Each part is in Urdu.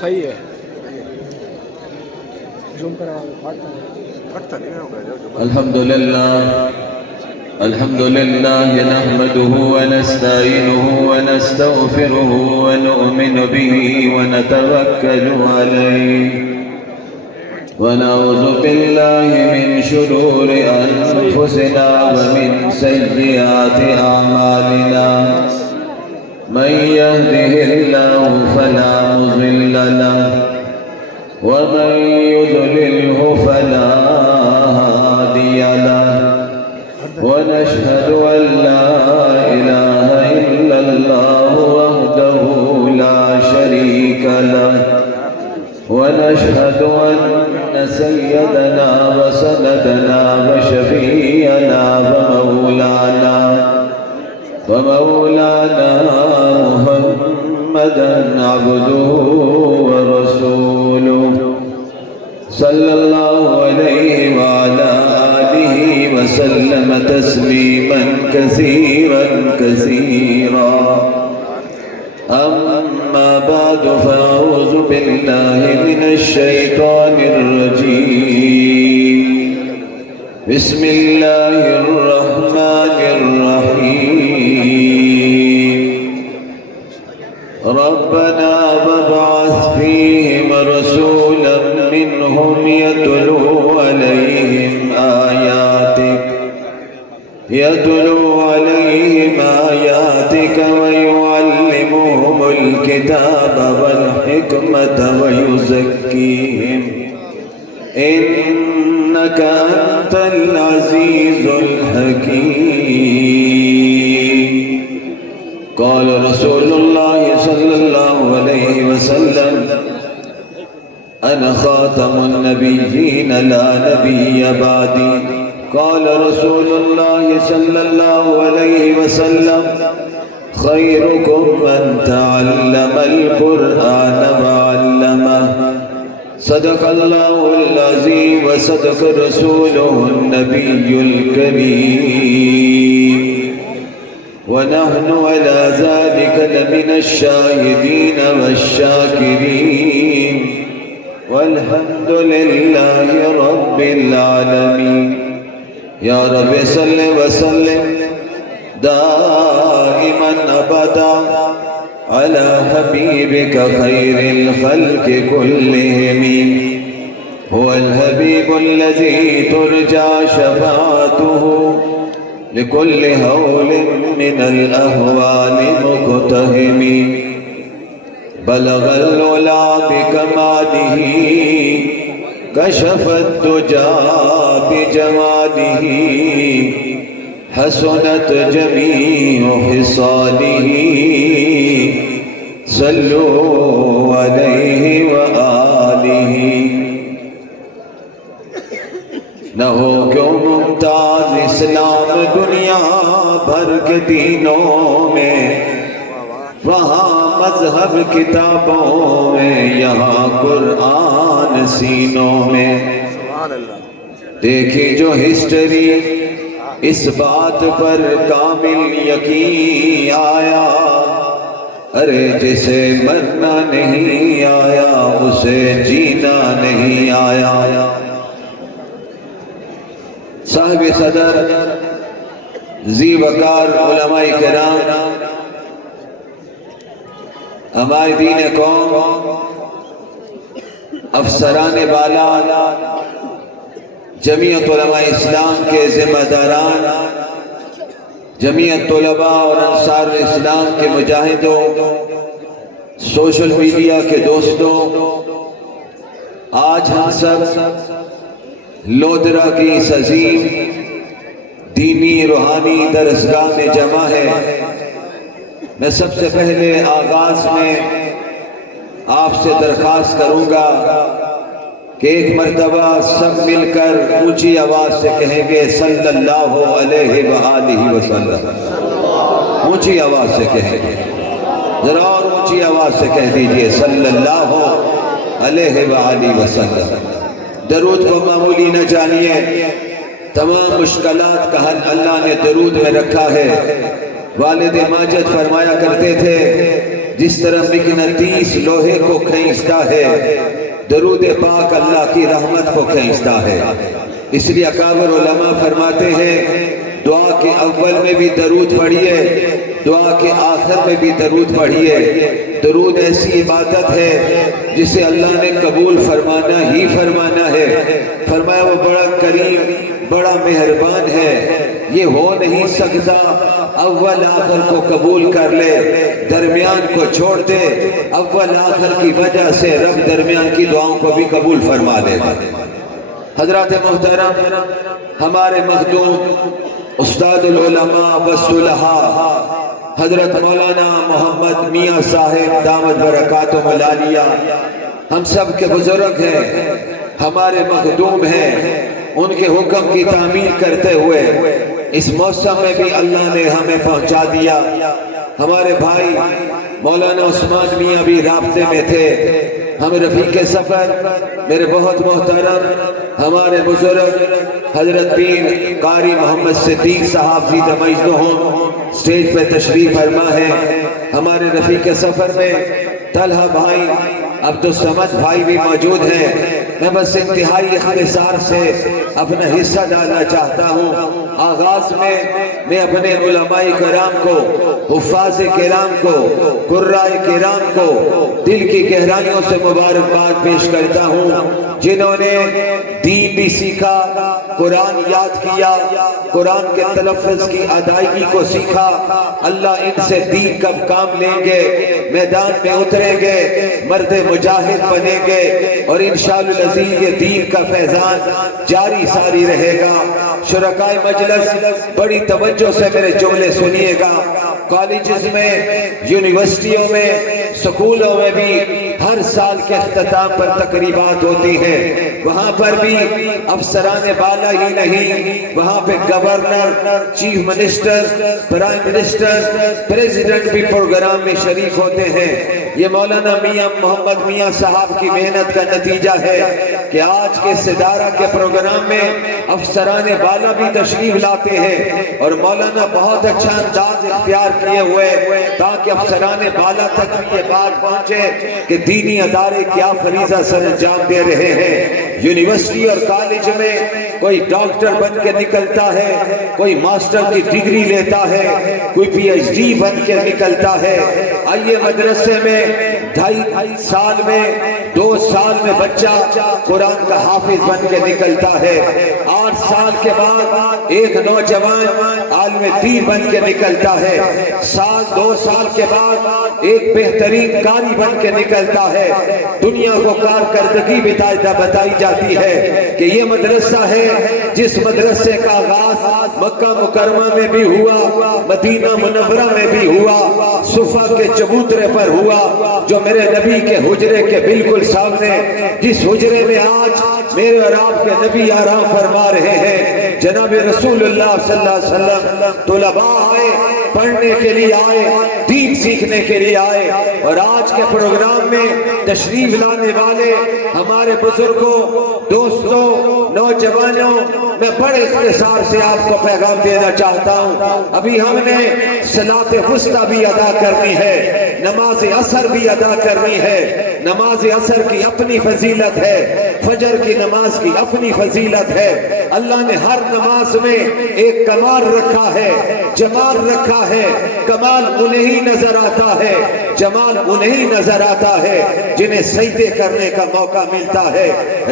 صحیح ہے زوم کرا پھٹتا نہیں ہوگا الحمد لله نحمده ونستعينه ونستغفره ونؤمن به ونتوكل عليه ونعوذ بالله من شرور أنفسنا ومن سيئات أعمالنا من يهده الله فلا مضل له ومن يضلله فلا هادي له ونشهد أن لا إله إلا الله وحده لا شريك له ونشهد أن سيدنا وسندنا وشفيعنا ومولانا محمدا عبده ورسوله صلى الله عليه وعلى آله وسلم تسليما كثيرا كثيرا أما بعد فأعوذ بالله من الشيطان الرجيم بسم الله الرحمن الرحيم ربنا وابعث فيهم رسولا منهم يتلو عليهم آياتك ويعلمهم الكتاب والحكمة ويزكيهم إنك أنت العزيز الحكيم قال رسول الله صلى الله عليه وسلم أنا خاتم النبيين لا نبي بعدي قال رسول الله صلى الله عليه وسلم خيركم من تعلم القرآن وعلمه صدق الله العظيم وصدق رسوله النبي الكريم ونحن على ذلك لمن الشاهدين والشاكرين والحمد لله رب العالمين يا رب صل وسلم دائما أبدا على حبيبك خير الخلق كلهم هو الحبيب الذي ترجى شفاعته لكل هول من الأهوال مقتهم بلغ العلا بكماله كشف الدجى بجماله حسنت جميع خصاله صلوا عليه وآله نہ ہو کیوں ممتاز اسلام دنیا بھر کے دینوں میں وہاں مذہب کتابوں میں یہاں قرآن سینوں میں دیکھی جو ہسٹری اس بات پر کامل یقین آیا ارے جسے مرنا نہیں آیا اسے جینا نہیں آیا صاحب صدر ذی وقار علماء کرام ہمارے دین قوم افسران بالا جمعیت علماء اسلام کے ذمہ داران جمعیت طلباء اور انصار اسلام کے مجاہدوں سوشل میڈیا کے دوستوں آج ہم سب لودرا کی اس عظیم دینی روحانی درسگاہ میں جمع ہے میں سب سے پہلے آغاز میں آپ سے درخواست کروں گا کہ ایک مرتبہ سب مل کر اونچی آواز سے کہیں گے صلی اللہ علیہ وآلہ وسلم اونچی آواز سے کہیں گے ذرا اور اونچی آواز سے کہہ دیجئے صلی اللہ علیہ وآلہ وسلم۔ درود کو معمولی نہ جانیے، تمام مشکلات کا حل اللہ نے درود میں رکھا ہے۔ والد ماجد فرمایا کرتے تھے جس طرح مقناطیس لوہے کو کھینچتا ہے، درود پاک اللہ کی رحمت کو کھینچتا ہے۔ اس لیے اکابر علماء فرماتے ہیں دعا کے اول میں بھی درود پڑھیے، دعا کے آخر میں بھی درود پڑھیے۔ درود ایسی عبادت ہے جسے اللہ نے قبول فرمانا ہی فرمانا ہے۔ فرمایا وہ بڑا کریم، بڑا مہربان ہے، یہ ہو نہیں سکتا اول آخر کو قبول کر لے، درمیان کو چھوڑ دے، اول آخر کی وجہ سے رب درمیان کی دعاؤں کو بھی قبول فرما دے گا۔ حضرات محترم، ہمارے مخدوم استاد العلماء والصلحاء حضرت مولانا محمد میاں صاحب دامت برکاتہ العالیہ ہم سب کے بزرگ ہیں، ہمارے مخدوم ہیں۔ ان کے حکم کی تعمیل کرتے ہوئے اس موسم میں بھی اللہ نے ہمیں پہنچا دیا۔ ہمارے بھائی مولانا عثمان میاں بھی رابطے میں تھے، ہم رفیق سفر میرے بہت محترم ہمارے بزرگ حضرت پیر قاری محمد صدیق صاحب زیدہ مجدہم سٹیج پہ تشریف فرما ہے۔ ہمارے رفیق سفر میں طلحہ بھائی، عبدالصمد بھائی بھی موجود ہیں۔ میں بس انتہائی اختصار سے اپنا حصہ ڈالنا چاہتا ہوں۔ آغاز میں میں اپنے علماء کرام کو، حفاظ کرام کو، قراء کرام کو دل کی گہرائیوں سے مبارکباد پیش کرتا ہوں، جنہوں نے دین بھی سیکھا، قرآن یاد کیا، قرآن کے تلفظ کی ادائیگی کو سیکھا۔ اللہ ان سے دین کا کام لیں گے، میدان میں اتریں گے، مرد مجاہد بنیں گے، اور انشاءاللہ العزیز یہ دین کا فیضان جاری ساری رہے گا۔ شرکائے مجلس بڑی توجہ سے میرے جملے سنیے گا۔ کالجز میں، یونیورسٹیوں میں، سکولوں میں بھی ہر سال کے اختتام پر تقریبات ہوتی ہیں۔ وہاں پر بھی افسران بالا ہی نہیں، وہاں پہ governor, chief minister, prime minister, president بھی پروگرام میں شریک ہوتے ہیں۔ یہ مولانا میاں محمد میاں صاحب کی محنت کا نتیجہ ہے کہ آج کے صدارہ کے پروگرام میں افسران بالا بھی تشریف لاتے ہیں، اور مولانا بہت اچھا انداز اختیار کیے ہوئے تاکہ افسران بالا تک بھی یہ بات پہنچے کہ دینی ادارے کیا فریضہ سر انجام دے رہے ہیں۔ یونیورسٹی اور کالج میں کوئی ڈاکٹر بن کے نکلتا ہے، کوئی ماسٹر کی ڈگری لیتا ہے، کوئی پی ایچ ڈی بن کے نکلتا ہے۔ آئیے مدرسے میں 2.5 سال میں 2 سال میں بچہ قرآن کا حافظ بن کے نکلتا ہے۔ 8 سال کے بعد ایک نوجوان عالم دین بن کے نکلتا ہے۔ 2 سال کے بعد ایک بہترین قاری بن کے نکلتا ہے۔ دنیا کو کارکردگی بتائی جاتی ہے کہ یہ مدرسہ ہے جس مدرسے کا آغاز مکہ مکرمہ میں بھی ہوا، مدینہ منورہ میں بھی ہوا، صفا کے چبوترے پر ہوا، جو میرے نبی کے حجرے کے بالکل سامنے، جس حجرے میں آج میرے اور آپ کے نبی آرام فرما رہے ہیں۔ جناب رسول اللہ صلی اللہ علیہ وسلم طلباء آئے، پڑھنے کے لیے آئے، دین سیکھنے کے لیے آئے، اور آج کے پروگرام میں تشریف لانے والے ہمارے بزرگوں، دوستوں، نوجوانوں، میں بڑے اختصار سے آپ کو پیغام دینا چاہتا ہوں۔ ابھی ہم نے صلاۃ وسطیٰ بھی ادا کرنی ہے، نماز عصر بھی ادا کرنی ہے۔ نماز عصر کی اپنی فضیلت ہے، فجر کی نماز کی اپنی فضیلت ہے۔ اللہ نے ہر نماز میں ایک کمال رکھا ہے، جمال رکھا ہے۔ کمال انہیں ہی نظر آتا ہے، جمال انہیں ہی نظر آتا ہے جنہیں سجدے کرنے کا موقع ملتا ہے۔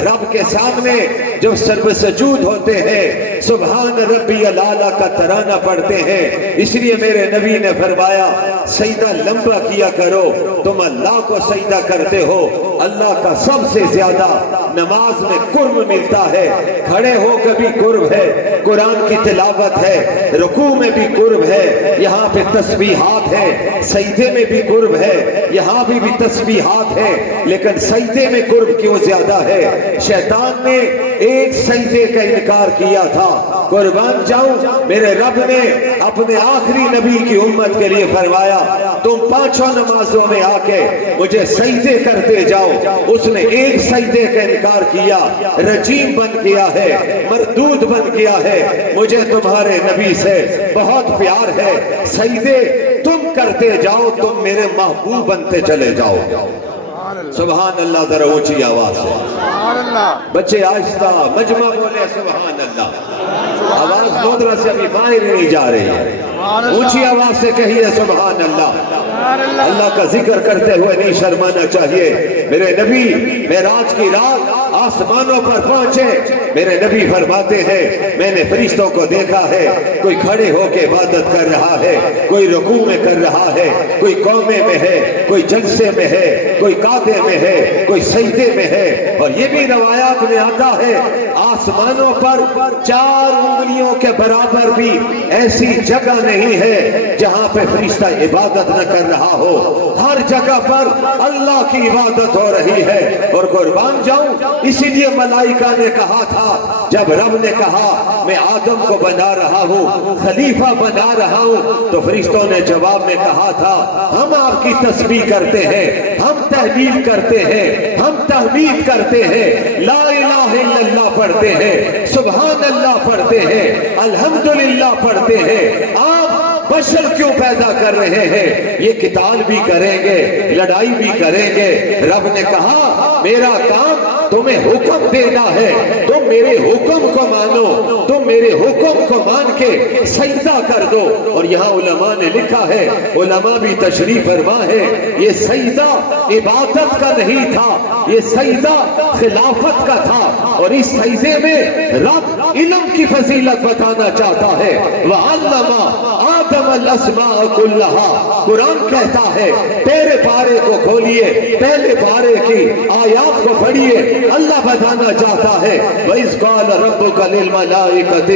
رب کے سامنے جب سر سجود ہوتے ہیں، سبحان ربی الاعلیٰ کا ترانہ پڑھتے ہیں۔ اس لیے میرے نبی نے فرمایا سجدہ لمبا کیا کرو، تم اللہ کو سجدہ کرتے ہو۔ اللہ کا سب سے زیادہ نماز میں قرب ملتا ہے، کھڑے ہو کے بھی قرب ہے، قرآن کی تلاوت ہے، رکوع میں بھی قرب ہے، یہاں پہ تسبیحات ہے، سجدے میں بھی قرب ہے، یہاں بھی تسبیحات ہے، لیکن سجدے میں قرب کیوں زیادہ ہے؟ شیطان نے ایک سجدے کا انکار کیا تھا۔ قربان جاؤں، میرے رب نے اپنے آخری نبی کی امت کے لیے فرمایا تم پانچوں نمازوں میں آ کے مجھے سجدے کرتے جاؤ. اس نے ایک سجدے کا انکار کیا, رجیم بن گیا ہے, مردود بن گیا ہے. مجھے تمہارے نبی سے بہت پیار ہے, سجدے تم کرتے جاؤ, تم میرے محبوب بنتے چلے جاؤ. سبحان اللہ. ذرا اونچی آواز سے سبحان اللہ. بچے آہستہ, مجمع بولے سبحان اللہ. آواز مودرا سے ابھی باہر نہیں جا رہی ہے, اونچی آواز سے کہیے سبحان اللہ. اللہ کا ذکر کرتے ہوئے نہیں شرمانا چاہیے. میرے نبی معراج کی رات آسمانوں پر پہنچے. میرے نبی فرماتے ہیں میں نے فرشتوں کو دیکھا ہے, کوئی کھڑے ہو کے عبادت کر رہا ہے, کوئی رکوع میں کر رہا ہے, کوئی قومے میں ہے, کوئی جلسے میں ہے, کوئی قعدے میں ہے, کوئی سجدے میں ہے. اور یہ بھی روایات میں آتا ہے آسمانوں پر 4 انگلیوں کے برابر بھی ایسی جگہ نہیں ہے جہاں پہ فرشتہ عبادت نہ کر رہا ہو. ہر جگہ پر اللہ کی عبادت ہو رہی ہے. اور قربان جاؤں, اسی لیے ملائکہ نے کہا تھا جب رب نے کہا میں آدم کو بنا رہا ہوں, خلیفہ بنا رہا ہوں, تو فرشتوں نے جواب میں کہا تھا ہم آپ کی تسبیح کرتے ہیں, ہم تحلیل کرتے ہیں, ہم تحمید کرتے ہیں, لا الہ الا اللہ پڑھتے ہیں, سبحان اللہ پڑھتے ہیں, الحمدللہ پڑھتے ہیں. آپ بشر کیوں پیدا کر رہے ہیں؟ یہ قتال بھی کریں گے, لڑائی بھی کریں گے. رب نے کہا میرا کام تمہیں حکم دینا ہے, تم میرے حکم کو مانو, تم میرے حکم کو مان کے سجدہ کر دو. اور یہاں علماء نے لکھا ہے, علماء بھی تشریف فرما ہے, یہ سجدہ عبادت کا نہیں تھا, یہ سجدہ خلافت کا تھا. اور اس سجدے میں رب علم کی فضیلت بتانا چاہتا ہے. وَعَلَّمَ آدم الاسماء کلہا. قرآن کہتا ہے پہلے پارے کو کھولیے, پہلے پارے کی آیات کو پڑھیے. اللہ بتانا چاہتا ہے وَإِذْ قَالَ رَبُّكَ لِلْمَلَائِكَةِ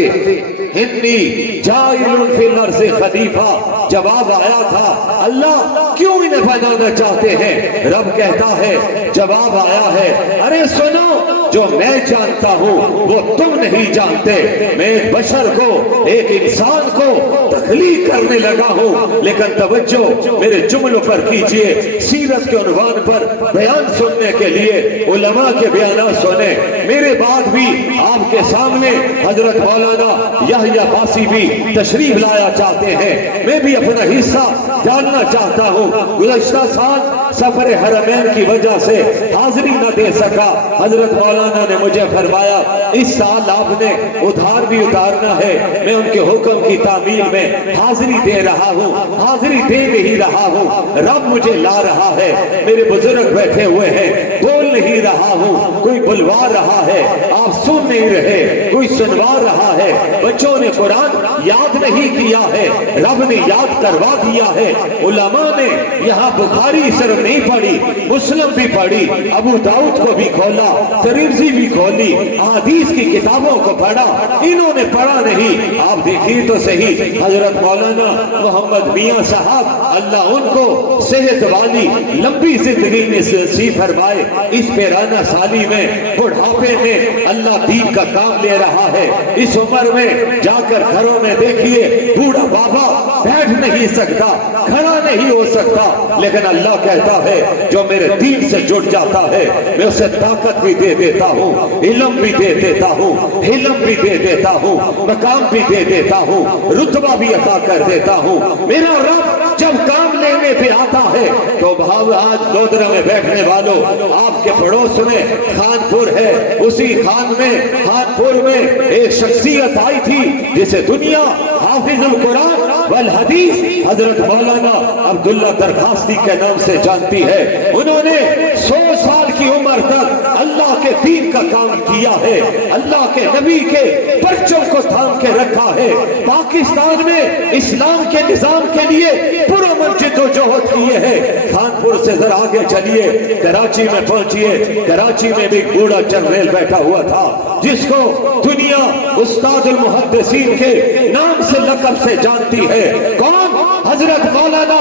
إِنِّي جَاعِلٌ فِي الْأَرْضِ خَلِيفَةً. جواب آیا تھا اللہ کیوں انہیں بنانا چاہتے ہیں؟ رب کہتا ہے جواب آیا ہے ارے سنو, جو میں جانتا ہوں وہ تم نہیں جانتے. میں ایک بشر کو, ایک انسان کو تخلیق کرنے لگا ہوں. لیکن توجہ میرے جملوں پر کیجئے, سیرت کے عنوان پر بیان سننے کے لیے علماء کے بیانات سنیں. میرے بعد بھی آپ کے سامنے حضرت مولانا یحییٰ باسی بھی تشریف لایا چاہتے ہیں. میں بھی اپنا حصہ ڈالنا چاہتا ہوں. گزشتہ سال سفر حرمین کی وجہ سے حاضری نہ دے سکا. حضرت مولانا نے مجھے فرمایا اس سال آپ نے ادھار بھی اتارنا ہے. میں ان کے حکم کی تعمیل میں حاضری دے رہا ہوں, حاضری دے نہیں رہا ہوں. رب مجھے لا رہا ہے, میرے بزرگ بیٹھے ہوئے ہیں, بول نہیں رہا ہوں, کوئی بلوا رہا ہے, آپ سن نہیں رہے, کوئی سنوا رہا ہے. بچوں نے قرآن یاد نہیں کیا ہے, رب نے یاد کروا دیا ہے. علماء نے یہاں بخاری صرف نہیں پڑھی, مسلم بھی پڑھی, ابو داؤد کو بھی کھولا, ترمذی بھی کھولی, حدیث کی کتابوں کو پڑھا. انہوں نے پڑھا نہیں. آپ دیکھیے تو صحیح, حضرت مولانا محمد میاں صاحب اللہ ان کو صحت والی لمبی زندگی میں نصیب فرمائے. اس پیرانہ سالی میں, بڑھاپے میں اللہ دین کا کام لے رہا ہے. اس عمر میں جا کر گھروں میں دیکھیے بوڑھا بابا بیٹھ نہیں سکتا, کھڑا نہیں ہو سکتا. لیکن اللہ کہتا ہے جو میرے دین سے جڑ جاتا ہے میں اسے طاقت بھی دے دیتا ہوں, علم بھی دے دیتا ہوں, علم بھی دے دیتا ہوں, مقام بھی دے دیتا ہوں, رتبہ بھی عطا کر دیتا ہوں. میرا رب جب کام لینے پہ آتا ہے تو بھاو آج لودرا میں بیٹھنے والوں, آپ کے پڑوس میں خانپور ہے, اسی خانپور میں ایک شخصیت آئی تھی جسے دنیا حافظ القرآن والحدیث حضرت مولانا عبداللہ درخواستی کے نام سے جانتی ہے. انہوں نے 100 سال کی عمر تک اللہ کے دین کا کام کیا ہے, اللہ کے نبی کے پرچوں کو تھام کے رکھا ہے. پاکستان میں اسلام کے نظام کے لیے پرامن جدوجہد کیے ہیں. خانپور سے ذرا آگے چلیے, کراچی میں پہنچیے. کراچی میں بھی بوڑھا جنریل بیٹھا ہوا تھا جس کو دنیا استاد المحدثین کے نام سے لقب سے جانتی ہے. کون؟ حضرت مولانا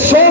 100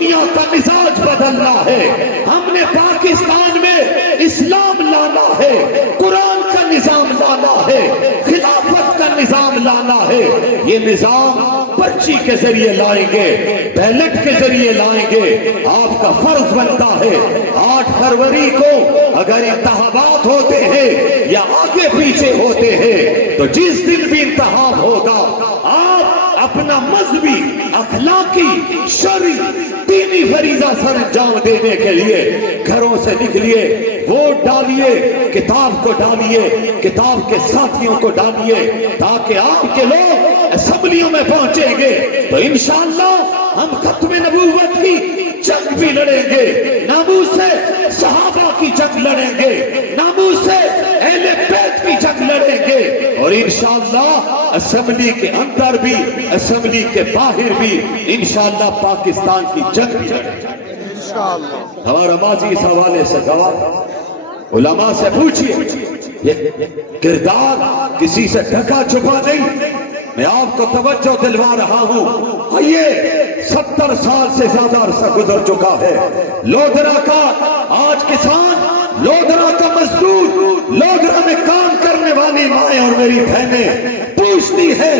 دنیا کا مزاج بدلنا ہے، ہم نے پاکستان میں اسلام لانا ہے، قرآن کا نظام لانا ہے، خلافت کا نظام لانا ہے۔ یہ نظام پرچی کے ذریعے لائیں گے، بیلٹ کے ذریعے لائیں گے۔ آپ کا فرض بنتا ہے 8 فروری کو اگر انتخابات ہوتے ہیں یا آگے پیچھے ہوتے ہیں تو جس دن بھی انتخاب ہوگا آپ اپنا مذہبی، اخلاقی، شرعی، دینی فریضہ سر انجام دینے کے لیے گھروں سے نکلیے، ووٹ ڈالیے، کتاب کو ڈالیے، کتاب کے ساتھیوں کو ڈالیے، تاکہ آپ کے لوگ اسمبلیوں میں پہنچیں گے تو انشاءاللہ ہم ختم نبوت کی جنگ بھی لڑیں گے، ناموس سے صحابہ کی جنگ لڑیں گے، ناموس سے اہل بیت کی جنگ لڑیں گے، اور انشاءاللہ اسمبلی کے اندر بھی، اسمبلی کے باہر بھی انشاءاللہ پاکستان کی جنگ بھی لڑیں گے انشاءاللہ۔ ہمارا ماضی اس حوالے سے گواہ، علماء سے پوچھئے، یہ کردار کسی سے ڈھکا چھپا نہیں۔ میں آپ کو توجہ دلوا رہا ہوں، یہ 70 سال سے زیادہ عرصہ گزر چکا ہے۔ لودھرا کا آج کسان، لودھرا کا مزدور، لودھرا میں کام کرنے والی مائیں اور میری بہنیں پوچھتی ہے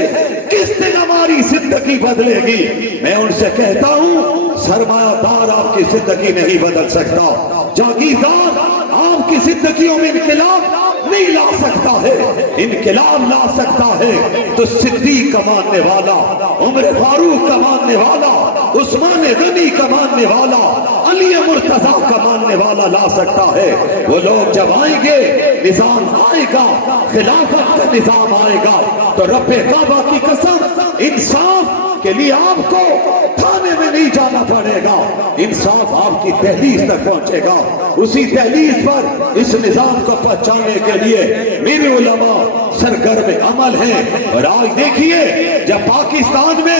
کس دن ہماری زندگی بدلے گی۔ میں ان سے کہتا ہوں سرمایہ دار آپ کی زندگی نہیں بدل سکتا، جاگیردار آپ کی زندگیوں میں انقلاب نہیں لا سکتا ہے۔ انقلاب لا سکتا ہے تو صدیق کا ماننے والا، عمر فاروق کا ماننے والا، عثمان غنی کا ماننے والا، علی مرتضیٰ کا ماننے والا لا سکتا ہے۔ وہ لوگ جب آئیں گے، نظام آئے گا، خلافت کا نظام آئے گا، تو رب کعبہ کی قسم انصاف کے لیے آپ کو تھانے میں نہیں جانا پڑے گا، انصاف آپ کی دہلیز تک پہنچے گا۔ اسی دہلیز پر اس نظام کو پہنچانے کے لیے میرے علماء سرگرم عمل ہیں۔ اور آج دیکھیے جب پاکستان میں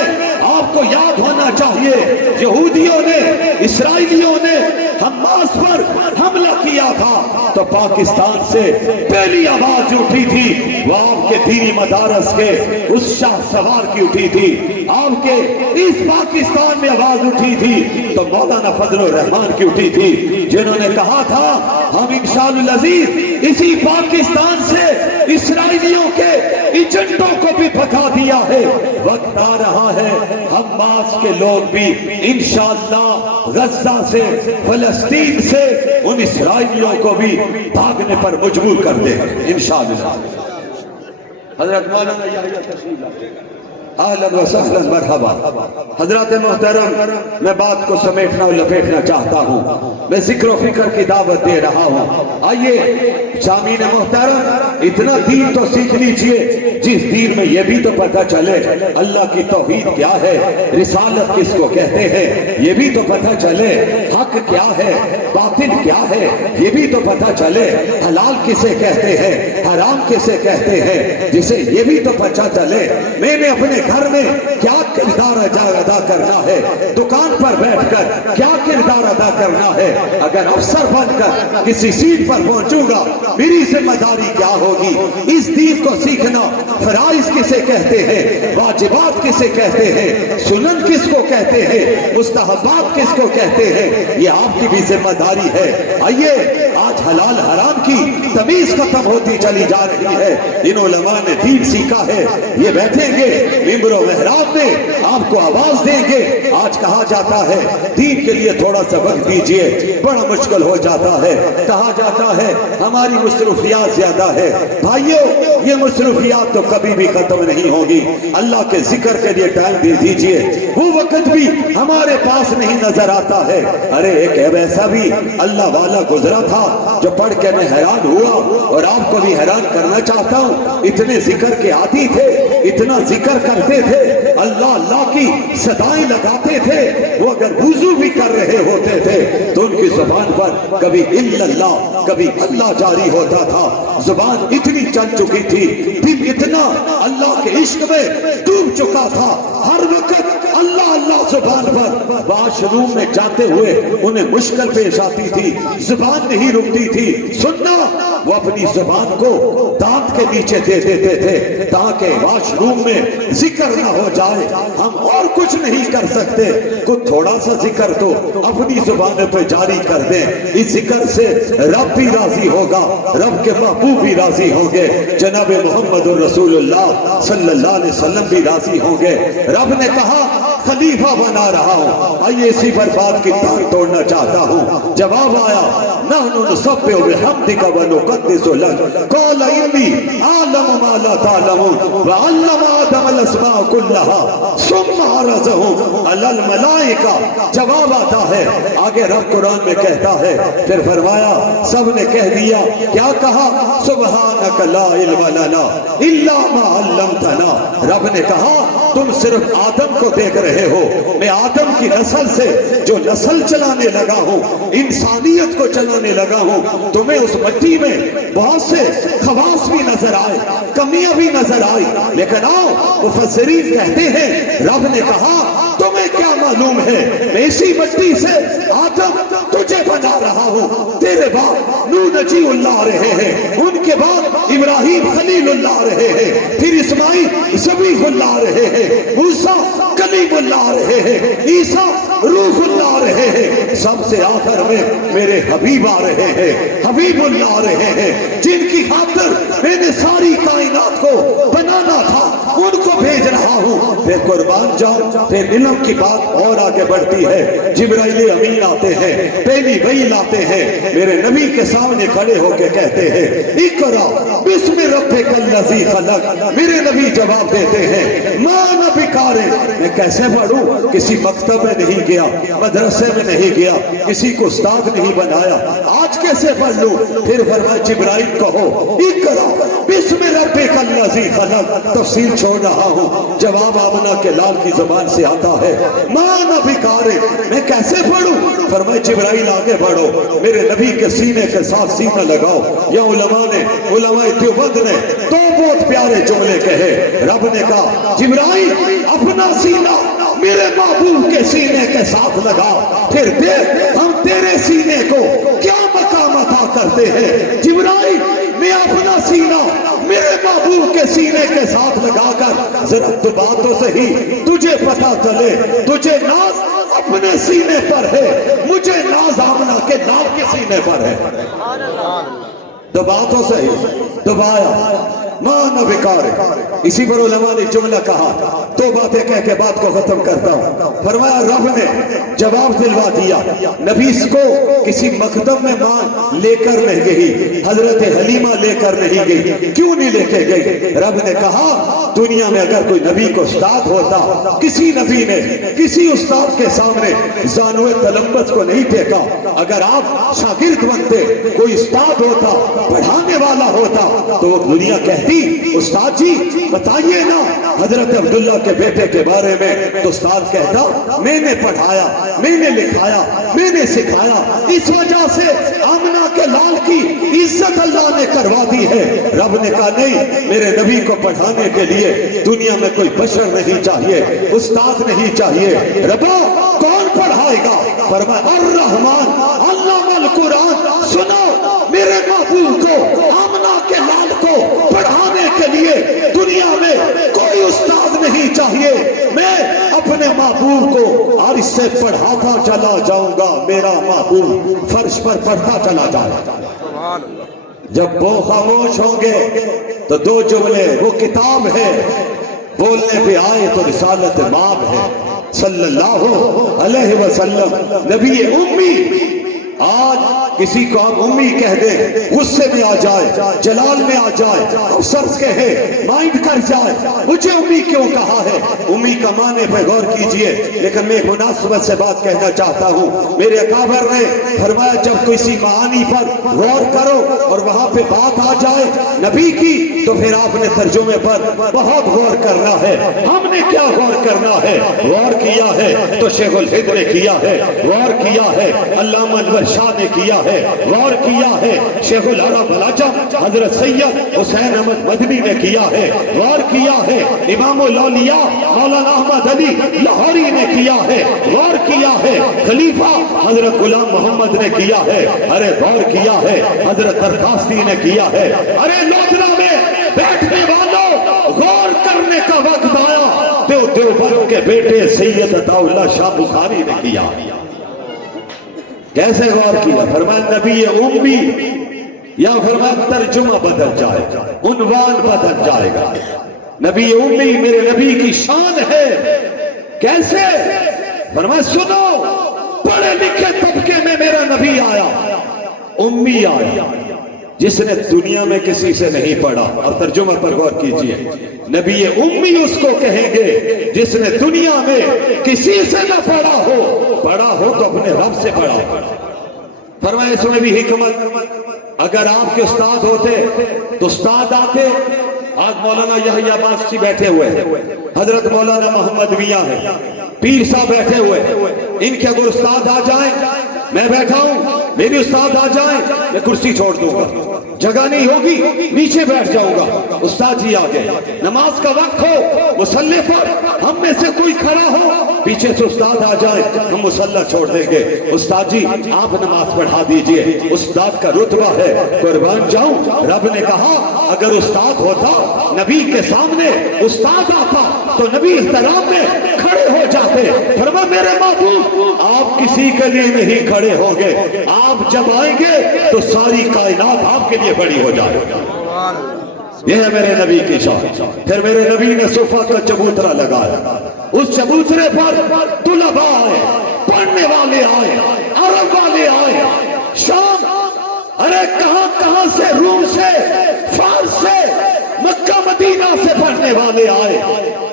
آپ کو یاد ہونا چاہیے یہودیوں نے، اسرائیلیوں نے حماس پر حملہ کیا تھا تو پاکستان سے پہلی آواز اٹھی تھی وہ آپ کے دینی مدارس کے اس شاہ سوار کی اٹھی تھی، آپ کے اس پاکستان میں آواز اٹھی تھی تو مولانا فضل الرحمان کی اٹھی تھی، جنہوں نے کہا تھا ہم انشاءاللہ العزیز اسی پاکستان سے اسرائیلیوں کے ایجنٹوں کو بھی بھگا دیا ہے۔ وقت آ رہا ہے حماس کے لوگ بھی انشاءاللہ غزہ سے، فلسطین سے ان اسرائیلیوں کو بھی بھاگنے پر مجبور کر دے انشاءاللہ۔ حضرت مولانا یحییٰ تشریف لائے، اہلاً و سہلاً مرحبا۔ حضرات محترم، میں بات کو سمیٹنا اور لپیٹنا چاہتا ہوں، میں ذکر و فکر کی دعوت دے رہا ہوں۔ آئیے سامعین محترم، اتنا دین تو سیکھ لیجئے جس دین میں یہ بھی تو پتہ چلے اللہ کی توحید کیا ہے، رسالت کس کو کہتے ہیں یہ بھی تو پتہ چلے، حق کیا ہے، باطل کیا ہے یہ بھی تو پتہ چلے، حلال کسے کہتے ہیں، حرام کسے کہتے ہیں، جسے یہ بھی تو پتہ چلے میں نے اپنے گھر میں کیا کردار ادا کرنا ہے، دکان پر بیٹھ کر کیا کردار ادا کرنا ہے، اگر افسر بن کر کسی سیٹ پر پہنچوں گا میری ذمہ داری کیا ہوگی۔ اس دین کو سیکھنا، فرائض کسے کہتے ہیں، واجبات کسے کہتے ہیں، سنن کس کو کہتے ہیں، مستحبات کس کو کہتے ہیں، یہ آپ کی بھی ذمہ داری ہے۔ آئیے آج حلال حرام کی تمیز ختم ہوتی چلی جا رہی ہے، ان علماء نے دین سیکھا ہے، یہ بیٹھیں گے ممبر و محراب میں آپ کو آواز دیں گے۔ آج کہا جاتا ہے دین کے لیے تھوڑا سا وقت دیجئے، بڑا مشکل ہو جاتا ہے، کہا جاتا ہے ہماری مصروفیات زیادہ ہے۔ بھائیو یہ مصروفیات تو کبھی بھی ختم نہیں ہوگی، اللہ کے ذکر کے لیے ٹائم دے دیجئے، وہ وقت بھی ہمارے پاس نہیں نظر آتا ہے۔ ارے ایک ایسا بھی اللہ والا گزرا تھا جو پڑھ کے میں حیران ہوا اور آپ کو بھی حیران کرنا چاہتا ہوں، اتنے ذکر کے عادی تھے، اتنا ذکر کرتے تھے، اللہ اللہ کی صدائیں لگاتے تھے، وہ اگر وضو بھی کر رہے ہوتے تھے تو ان کی زبان پر کبھی الا اللہ، کبھی اللہ جاری ہوتا تھا۔ زبان اتنی چل چکی تھی، دل اتنا اللہ کے عشق میں ڈوب چکا تھا، ہر وقت اللہ اللہ زبان پر۔ واش روم میں جاتے ہوئے انہیں مشکل پیش آتی تھی، زبان نہیں رکتی تھی سننا، وہ اپنی زبان کو دانت کے نیچے دے دیتے تھے تاکہ واش روم میں ذکر نہ ہو جائے، ہم اور کچھ نہیں کر سکتے، کچھ تھوڑا سا ذکر تو اپنی زبان پہ جاری کر دیں، اس ذکر سے رب بھی راضی ہوگا، رب کے محبوب بھی راضی ہوں گے، جناب محمد الرسول اللہ صلی اللہ علیہ وسلم بھی راضی ہوں گے۔ رب نے کہا خلیفہ بنا رہا ہوں، آئیے اسی پر بات کی تان توڑنا چاہتا ہوں۔ جواب آیا نحن نسبح بحمدک ونقدس لک قال انی اعلم ما لا تعلمون وعلم آدم الاسماء کلها ثم عرضهم علی الملائکہ۔ جواب آتا ہے آگے رب قرآن میں کہتا ہے، پھر فرمایا سب نے کہہ دیا، کیا کہا؟ سبحانک لا علم لنا الا ما علمتنا۔ رب نے کہا تم صرف آدم کو دیکھ رہے ہو، میں آدم کی نسل سے جو نسل چلانے لگا ہوں، انسانیت کو چلانے لگا ہوں، تمہیں اس مٹی میں بہت سے خواص بھی نظر آئے، کمیاں بھی نظر آئی، لیکن آؤ مفسرین کہتے ہیں رب نے کہا تمہیں کیا معلوم ہے، میں اسی مٹی سے آدم تجھے بنا رہا ہوں، تیرے باپ نوح نجی اللہ رہے ہیں، ان کے بعد ابراہیم خلیل اللہ رہے ہیں، پھر اسماعیل ذبیح اللہ رہے ہیں، موسیٰ کلیم اللہ رہے ہیں، عیسیٰ روح اللہ رہے ہیں، سب سے آخر میں میرے حبیب آ رہے ہیں، حبیب اللہ رہے ہیں، جن کی خاطر میں نے ساری کائنات کو بنانا تھا، ان کو بھیج رہا ہوں۔ پھر قربان جاؤ، پھر علم کی بات اور آگے بڑھتی ہے، جبرائیل امین آتے ہیں، پہلی وحی لاتے ہیں، میرے نبی کے سامنے کھڑے ہو کے کہتے ہیں اقرا بسم ربک الذی خلق۔ میرے نبی جواب دیتے ہیں ما انا بقارئ، میں کیسے پڑھوں؟ کسی مکتب میں نہیں گیا، مدرسے میں نہیں گیا، کسی کو استاد نہیں بنایا، آج کیسے پڑھ لوں؟ پھر فرمایا جبرائیل کہو اقرا بسم ربک الذی خلق۔ تفسیر چھوڑ رہا ہوں، جواب آمنہ کے لال کی زبان سے آتا ہے ما انا بقارئ، میں کیسے پڑھوں؟ فرمایا جبرائیل آگے بڑھو، میرے نبی کے سینے کے ساتھ سینہ لگاؤ۔ یا علماء دیوبند نے دو بہت پیارے جملے کہے، رب نے کہا جبرائیل اپنا سینہ میرے محبوب کے سینے کے ساتھ لگا، پھر دیکھ ہم تیرے سینے کو کیا مقام عطا کرتے ہیں۔ جبرائیل میں اپنا سینہ میرے محبوب کے سینے کے ساتھ لگا کر ذرا تو بات تو صحیح، تجھے پتا چلے تجھے ناز اپنے سینے پر ہے، مجھے ناز آمنہ کے نام کے سینے پر ہے۔ دبا تو صحیح، دبایا ما انا بقارئ۔ اسی پر علماء نے جملہ کہا، دو باتیں کہہ کے بات کو ختم کرتا ہوں۔ فرمایا رب نے جواب دلوا دیا، نبی کو کسی مکتب میں ماں لے کر نہیں گئی، حضرت حلیمہ لے کر نہیں گئی، کیوں نہیں لے کے گئی؟ رب نے کہا دنیا میں اگر کوئی نبی کو استاد ہوتا، کسی نبی نے کسی استاد کے سامنے زانوِ تلمبس کو نہیں پھینکا، اگر آپ شاگرد بنتے، کوئی استاد ہوتا، پڑھانے والا ہوتا، تو وہ دنیا کہتی استاد جی بتائیے نا حضرت عبداللہ کے بیٹے کے بارے میں، تو استاد کہتا میں نے پڑھایا، میں نے لکھایا، میں نے سکھایا، اس وجہ سے آمنہ کے لال کی عزت اللہ نے کروا دی ہے۔ رب نے کہا نہیں، میرے نبی کو پڑھانے کے لیے دنیا میں کوئی بشر نہیں چاہیے، استاد نہیں چاہیے۔ ربا کون پڑھائے گا؟ فرمایا الرحمن علم القرآن۔ سنو میرے محبوب کو، آمنہ کے لال کو پڑھانے کے لیے دنیا میں کوئی استاد نہیں چاہیے، میں اپنے محبوب کو عرش سے پڑھاتا چلا جاؤں گا، میرا محبوب فرش پر پڑھتا چلا جائے گا۔ جب وہ خاموش ہوں گے تو دو جملے، وہ کتاب ہے، بولنے پہ آئے تو رسالت باب ہے صلی اللہ علیہ وسلم، نبی امی۔ آج کسی کو آپ امی کہہ دیں، غصے میں آ جائے، جلال میں آ جائے، افسر کہے، مائنڈ کر جائے، مجھے امی کیوں کہا ہے؟ امی کا معنی پہ غور کیجئے۔ لیکن میں مناسبت سے بات کہنا چاہتا ہوں، میرے اکابر نے فرمایا جب کسی معانی پر غور کرو اور وہاں پہ بات آ جائے نبی کی، تو پھر آپ نے ترجمے پر بہت غور کرنا ہے۔ ہم نے کیا غور کرنا ہے؟ غور کیا ہے تو شیخ الہند نے کیا ہے، غور کیا ہے علامہ انور شاہ نے کیا ہے، غور کیا ہے شیخ العرب العجم حضرت سید حسین احمد مدنی نے کیا ہے، غور کیا ہے امام الاولیاء مولانا احمد علی لاہوری نے کیا ہے، غور کیا ہے خلیفہ حضرت غلام محمد نے کیا ہے، ارے غور کیا ہے حضرت درخواستی نے کیا ہے۔ ارے لودھرا میں بیٹھنے والوں، غور کرنے کا وقت آیا تو دیوبند کے بیٹے سید عطا اللہ شاہ بخاری نے کیا. کیسے غور کیا؟ فرمایا نبی امی، یا فرمایا ترجمہ بدل جائے گا، عنوان بدل جائے گا. نبی امی میرے نبی کی شان ہے. کیسے؟ فرمایا سنو، پڑھے لکھے طبقے میں میرا نبی آیا، امی آیا، جس نے دنیا میں کسی سے نہیں پڑھا. اور ترجمہ پر غور کیجئے، نبی امی اس کو کہیں گے جس نے دنیا میں کسی سے نہ پڑھا ہو تو اپنے رب سے پڑھا ہو. فرمایا اس میں بھی حکمت، اگر آپ کے استاد ہوتے تو استاد آتے. آج مولانا یحییٰ باسطی بیٹھے ہوئے ہیں، حضرت مولانا محمد میاں ہے، پیر صاحب بیٹھے ہوئے، ان کے اگر استاد آ جائیں، میں بیٹھا ہوں، میری استاد آ جائیں، میں کرسی چھوڑ دوں گا، جگہ نہیں ہوگی، نیچے بیٹھ جاؤں گا. استاد جی آگے، نماز کا وقت ہو، مصلی پر ہم میں سے کوئی کھڑا ہو، پیچھے سے استاد آ جائے، ہم مصلی چھوڑ دیں گے. استاد جی آپ نماز پڑھا دیجئے. استاد کا رتبہ ہے، قربان جاؤں. رب نے کہا اگر استاد ہوتا، نبی کے سامنے استاد آتا تو نبی احترام میں کھڑے ہو جاتے. فرما میرے محبوب آپ کسی کے لیے نہیں کھڑے ہوں گے، آپ جب آئیں گے تو ساری کائنات آپ کے لیے بڑی ہو جائے گی. یہ ہے میرے نبی کی شان. پھر میرے نبی نے صفا کا چبوترا لگایا، اس چبوترے پر طلباء آئے، پڑھنے والے آئے، عرب والے آئے، شام، ارے کہاں سے، روم سے، فارس سے، مکہ مدینہ سے پڑھنے والے آئے.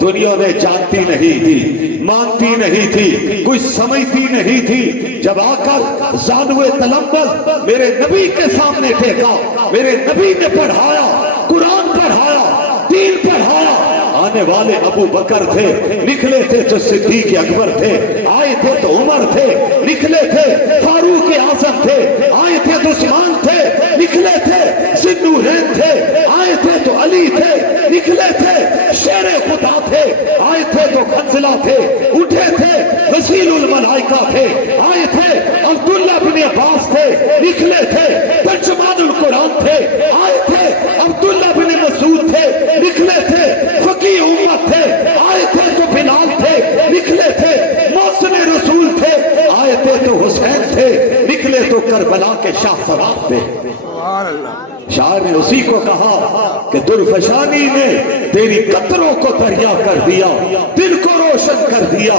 دنیا نے جانتی نہیں تھی، مانتی نہیں تھی، کوئی سمجھتی نہیں تھی. جب آ کر زانوے تلمبل میرے نبی کے سامنے ٹیکا، میرے نبی نے پڑھایا، قرآن پڑھایا، دین پڑھایا. آنے والے ابو بکر تھے، نکلے تھے تو صدیق اکبر تھے، آئے تھے تو عمر تھے، نکلے تھے فاروق اعظم تھے، آئے تھے تو عثمان تھے، نکلے تھے ذوالنورین تھے، آئے تھے تو علی تھے، نکلے تھے شیر خدا تھے، آئے تھے تو خنزلہ تھے، اٹھے تھے وسیل الملائکہ تھے، آئے تھے عبداللہ بن عباس تھے، نکلے تھے ترجمان القرآن تھے، آئے تھے عبداللہ بن مسعود تھے، نکلے تھے فقیہ امت تھے، آئے تھے تو بلال تھے، نکلے تھے محسن رسول تھے، آئے تھے تو حسین تھے، نکلے تو کربلا کے شاہ فرات تھے. شاعر نے اسی کو کہا کہ درفشانی نے تیری قطروں کو دریا کر دیا، دل کو روشن کر دیا،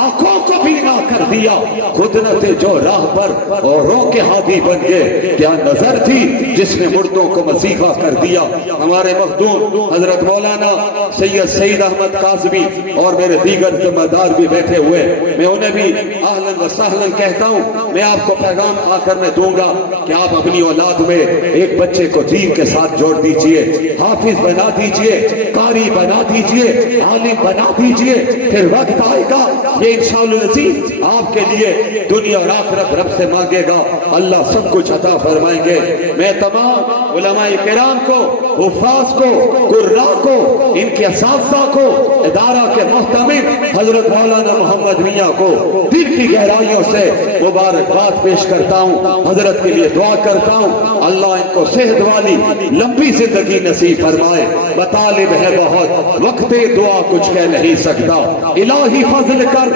آنکھوں کو بینا کر دیا. خود نہ تھے جو راہ پر اوروں کے ہادی بن گئے، کیا نظر تھی جس نے مردوں کو مسیحا کر دیا. ہمارے مخدوم حضرت مولانا سید احمد کاظمی اور میرے دیگر ذمہ دار بھی بیٹھے ہوئے، میں انہیں بھی اہلاً و سہلاً کہتا ہوں. میں آپ کو پیغام آخر میں دوں گا کہ آپ اپنی اولاد میں ایک بچے کو دین کے ساتھ جوڑ دیجئے، حافظ بنا دیجئے، قاری بنا دیجئے، عالم بنا دیجئے. پھر وقت آئے گا یہ انشاءاللہ العزیز آپ کے لیے دنیا اور آخرت رب سے مانگے گا، اللہ سب کچھ عطا فرمائیں گے. میں تمام علماء کرام کو، حفاظ کو، قراء کو، ان کے اساتذہ کو، ادارہ کے محتمم حضرت مولانا محمد میاں کو دل کی گہرائیوں سے مبارکباد پیش کرتا ہوں. حضرت کے لیے دعا کرتا ہوں اللہ ان کو صحت والی لمبی زندگی نصیب فرمائے. مطالب ہے بہت، وقت دعا کچھ کہہ نہیں سکتا، الہی فضل کر